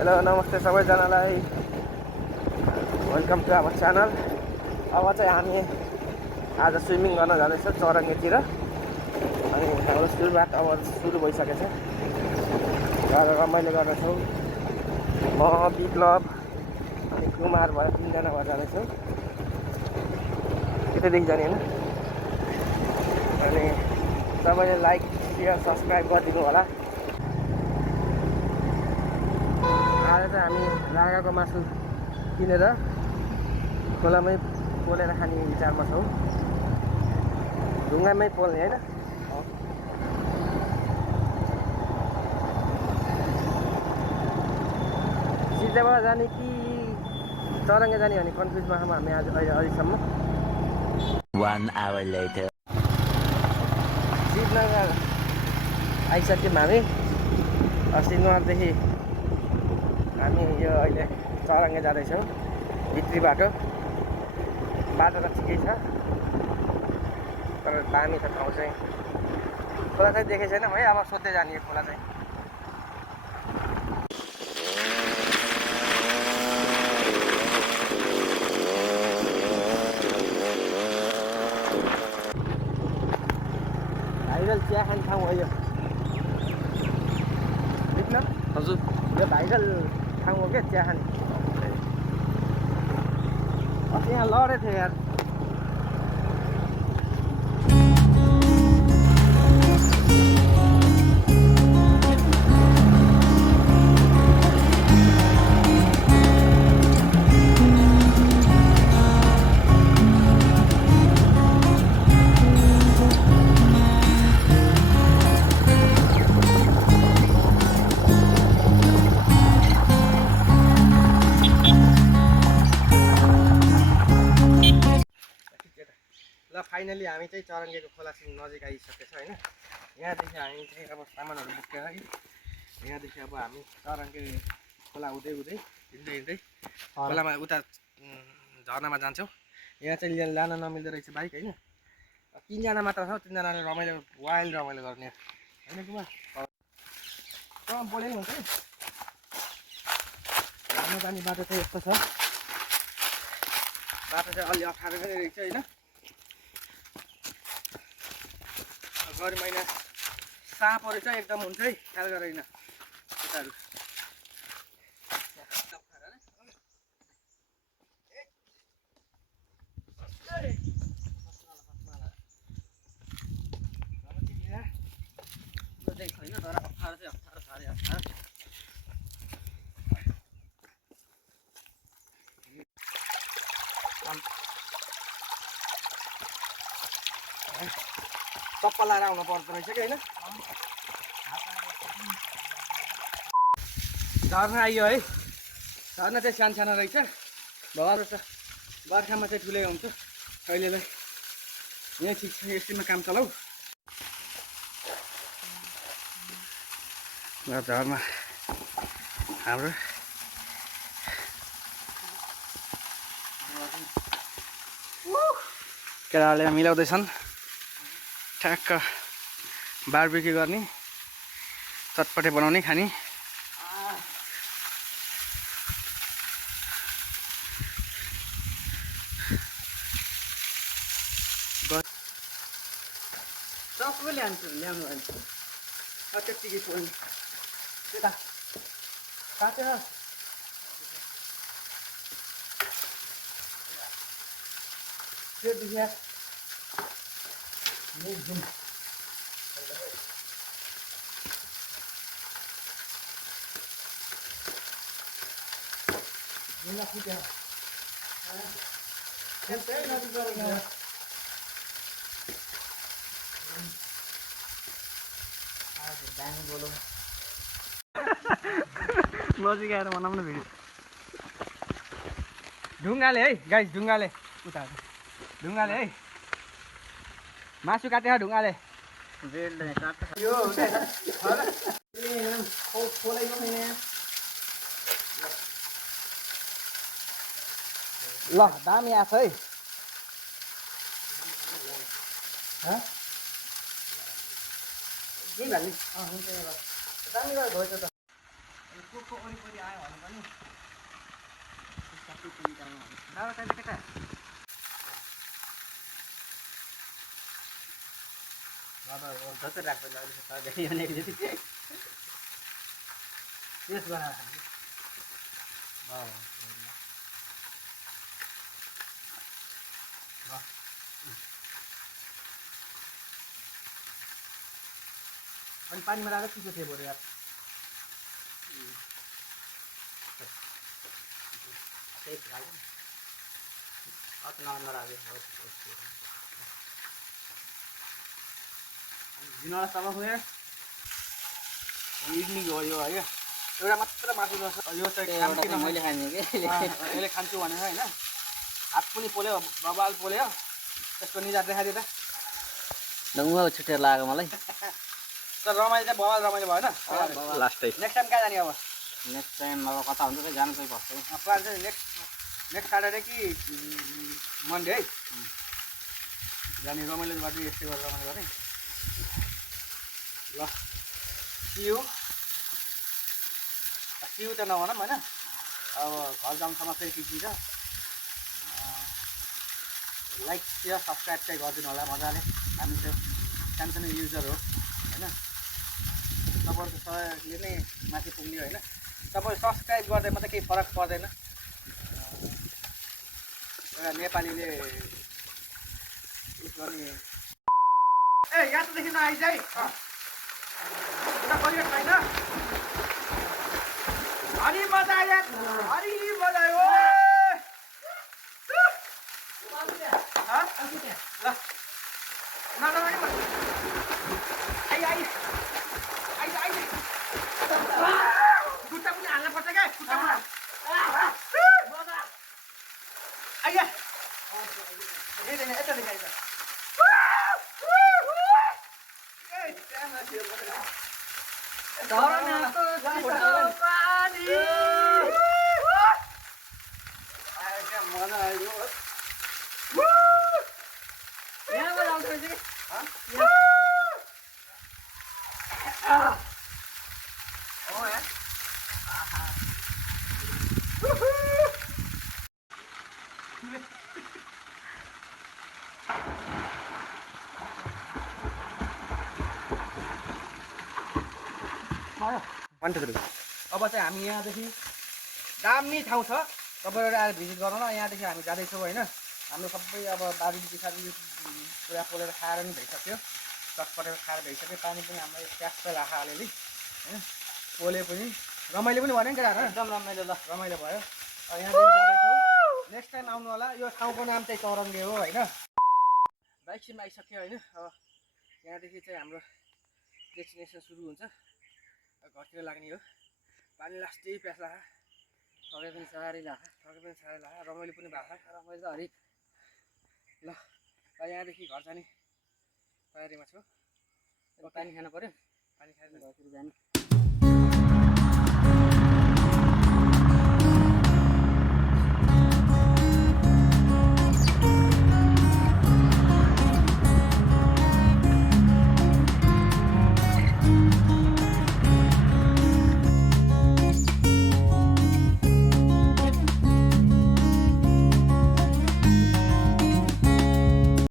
Hello नमस्ते सबैजनालाई welcome to our channel. अब चाहिँ हामी आज स्विमिङ गर्न जाँदैछौँ चरङ्गीतिर। अनि हाम्रो सुरुवात अब सुरु भइसकेछ। गएर रमाइलो गर्नेछौँ। म विप्लव अनि कुमार भएर 3 जना भएर जाँदैछौँ। यतैदेखि जाने होइन। अनि सबैले लाइक सेयर सब्सक्राइब गरिदिनु होला। आज चाहिँ हामी राँगाको मासु किनेर खोलामै पोलेर खाने विचारमा छौँ। ढुङ्गामै पोल्ने होइन। सिधैबाट जाने कि चरङ्गे जाने भने कन्फ्युजमा छौँ हामी आज अहिलेसम्म। 1 hour later. सिद्धनगर आइसक्यौँ हामी। सिद्धनगरदेखि हामी यो अहिले चरङ्गे जाँदैछौँ। भित्री बाटो त ठिकै छ, तर दामी छ ठाउँ चाहिँ। खोला चाहिँ देखेको छैन है। अब सोध्दै जाने यो खोला चाहिँ। भाइरल चिया खाने ठाउँ हो यो। बुझ्न हजुर, यो भाइरल ठाउँ हो क्या चिया खाने। अस्ति यहाँ लडेको थियो यार। ल फाइनली हामी चाहिँ चरङ्गेको खोलासँग नजिक आइसकेको छ होइन। यहाँदेखि हामी चाहिँ अब सामानहरू बोकेर यहाँदेखि अब हामी चरङ्गे खोला हुँदै हिँड्दै खोलामा उता झर्नामा जान्छौँ। यहाँ चाहिँ लान नमिल्दो रहेछ बाइक होइन। 3 जना मात्र छ। 3 जनाले रमाइलो वाइल्ड रमाइलो गर्ने होइन कुमार। बोलेको हुन्छ नि। घाममा जाने बाटो चाहिँ यस्तो छ। बाटो चाहिँ अलि अप्ठ्यारो पनि रहेछ होइन। गरी महिना साँपहरू चाहिँ एकदम हुन्छ है, ख्याल गरेन यताहरू। छैन तर अप्ठ्यारो चाहिँ अप्ठ्यारो साह्रै अप्ठ्यारो। चप्पल लाएर आउनु पर्दो रहेछ कि होइन। झर्ना आइयो है। झर्ना चाहिँ सानो रहेछ। भएर त बर्खामा चाहिँ ठुलै हुन्छ। अहिलेलाई यहाँ ठिक छ, यस्तैमा काम चलाऊ। झर्ना हाम्रो केटाहरूले मिलाउँदैछन् ठ्याक्क बारबेक्यू गर्ने, चटपटे बनाउने खाने। सबै ल्याउनु भने त्यत्तिकै पोल्ने त्यता काटेर त्यो देखिया मुखजुम जुना फुट्यो। त्यस्तै नदी गरेको दामी बोलौँ। नजिक आएर बनाउनु भिडियो। ढुङ्गाले है गाइस, ढुङ्गाले उता ढुङ्गाले है मासु काटेर ढुङ्गाले यो ल दामी आछ है। जुन हाल्ने हुन्छ दामी गरेर धोएछ त। को वरिपरि आयो भने पनि सबै पनि जानु दादा कहिले केटा जति राख्छ अहिले जति त्यस बनाएर अनि पानीमा राखेर पिछो थियो बरु यार त्यही लाग्यो अत नरागे दिनवाला सबा खुयो इडली हो यो है एउटा मात्र मासु रहेछ यो चाहिँ खान्छु न मैले खाने कि यसले खान्छु भनेर होइन हात पनि पोल्यो बबाल पोल्यो त्यसको निजात देखाइदियो त डङ्गुवा छुटेर लाग्यो मलाई तर रमाइलो चाहिँ बबाल रमाइलो भएन लास्टै नेक्स्ट टाइम कहाँ जाने अब नेक्स्ट टाइम अब कता हुन्छ चाहिँ जानु चाहिँ पर्छ प्लान चाहिँ नेक्स्ट सटरडे कि मन्डे है जाने रमाइलो गर्दै यस्तै गरेर रमाइलो गरेँ ल सियु त नभनौँ होइन अब घर जाउँसम्म चाहिँ पिछिन्छ लाइक सेयर सब्सक्राइब चाहिँ गरिदिनु होला मजाले हामी चाहिँ सानसानो युजर हो होइन तपाईँहरूको सहयोगले नै माथि पुग्ने होइन तपाईँले सब्सक्राइब गर्दै मात्रै केही फरक पर्दैन एउटा नेपालीले उस गर्ने ए यहाँ त देखिन आइज है गरिरहेको छैन हरि मजा आयो हरि मजा आयो खुट्टा पनि हाल्न पर्छ क्या खुट्टा आइया यता देखाइन्छ मजा आयो अब चाहिँ हामी यहाँदेखि दामी ठाउँ छ तपाईँहरू आएर भिजिट गरौँ न यहाँदेखि हामी जाँदैछौँ होइन हाम्रो सबै अब बारी पिछाडि पुरा पोलेर खाएर पनि भइसक्यो चटपटेर खाएर भइसक्यो पानी पनि हाम्रो ट्याक्क राख अलिअलि होइन पोले पनि रमाइलो पनि भन्यो नि केटाहरू एकदम रमाइलो ल रमाइलो भयो यहाँदेखि जाँदैछौँ नेक्स्ट टाइम आउनु होला यो ठाउँको नाम चाहिँ चौरङ्गे हो होइन बाइकसिम आइसक्यो होइन अब यहाँदेखि चाहिँ हाम्रो डेस्टिनेसन सुरु हुन्छ घरतिर लाग्ने हो पानी लास्टै प्यास लाख थकै पनि साह्रै लाग्छ थकै पनि साह्रै लाख रमाइलो पनि भएको छ रमाइलो त हरेक ल यहाँदेखि घर जाने तयारीमा छु पानी खानु पऱ्यो पानी खाएर घरतिर जाने